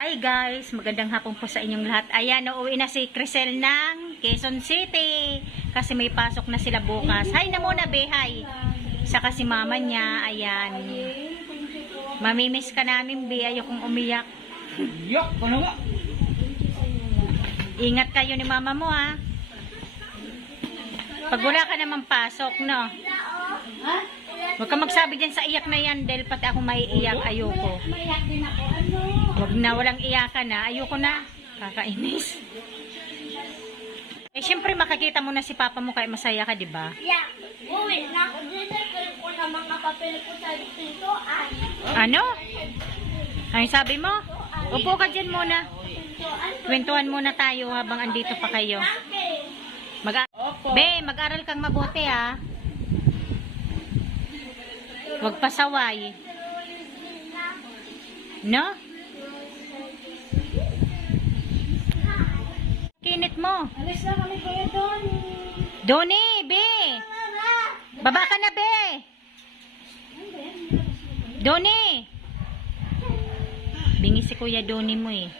Hi guys, magandang hapon po sa inyong lahat. Ayan, uuwi na si Crisel ng Quezon City kasi may pasok na sila bukas. Hi na muna, be, hi. Saka si mama niya, ayan. Mamimiss ka namin, be, ayokong umiyak. Yok, ano nga? Ingat kayo ni mama mo, ha. Pag wala ka naman pasok, no. Huwag ka magsabi dyan sa iyak na yan dahil pati ako maiiyak, ayoko. Huwag na, walang iyakan na. Ayoko na. Kakainis. Eh, syempre makakita mo na si papa mo kaya masaya ka, di ba? Yeah. Uwi na ako din. Ko na mga papel ko sa pintuan. Ano? Ano sabi mo? Upo ka dyan muna. Kwentuhan muna tayo habang andito pa kayo. Mag-aral kang mabuti, ha? Huwag pasaway. No? Kinit mo. Alis na kami kuya Donnie. Donnie, be. Baba ka na, be. Donnie. Bingi si Kuya Donnie mo, eh.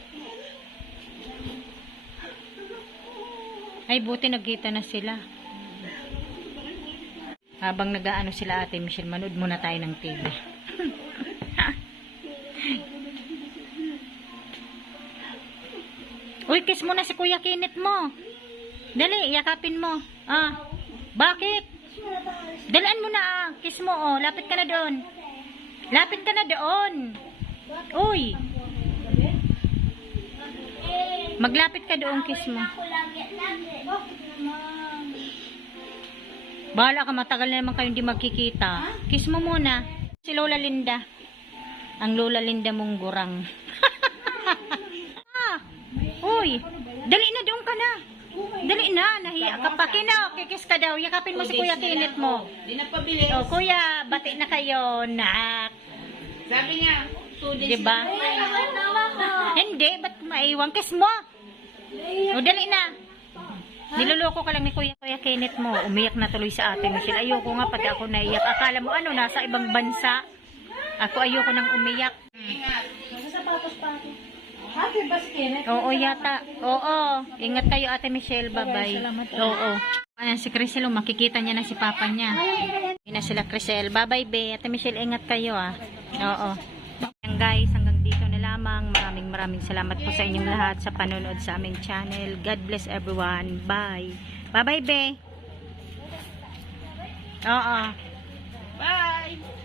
Ay, buti nagkita na sila. Habang nag-aano sila Ate Michelle, manood muna tayo ng TV. Uy, kiss mo na si Kuya Kinit mo. Dali, yakapin mo. Ah, bakit? Dalaan mo na, ah. Kiss mo, oh. Lapit ka na doon. Lapit ka na doon. Uy. Maglapit ka doon, kiss mo. Bahala ka, matagal na naman kayo hindi magkikita. Kiss mo muna. Si Lola Linda. Ang Lola Linda mong gurang. Uy, dali na doon ka na. Dali na, nahiya ka pa. Kino, kikis ka daw. Yakapin mo si Kuya Kinit mo. Di na pabilis. O, Kuya, bati na kayo, nak. Sabi niya, 2 days. Diba? Hindi, ba't maiwan? Kiss mo. O, dali na. Niloloko ka lang ni Kuya Kinit mo. Umiyak na tuloy sa Ate Michelle. Ayoko nga, pati ako naiyak. Akala mo, ano, nasa ibang bansa. Ako ayoko nang umiyak. Sapatos pa ako. Happy ba si Kenneth? Oo, yata. Oo. Ingat kayo, Ate Michelle. Bye-bye. Oo. Ayan, si Crisel, makikita niya na si papa niya. Yan na sila, Crisel. Bye-bye, be. Ate Michelle, ingat kayo, ah. Oo. Ayan, guys, hanggang dito na lamang. Maraming salamat po sa inyong lahat sa panonood sa aming channel. God bless everyone. Bye. Bye-bye, be. Oo. Bye!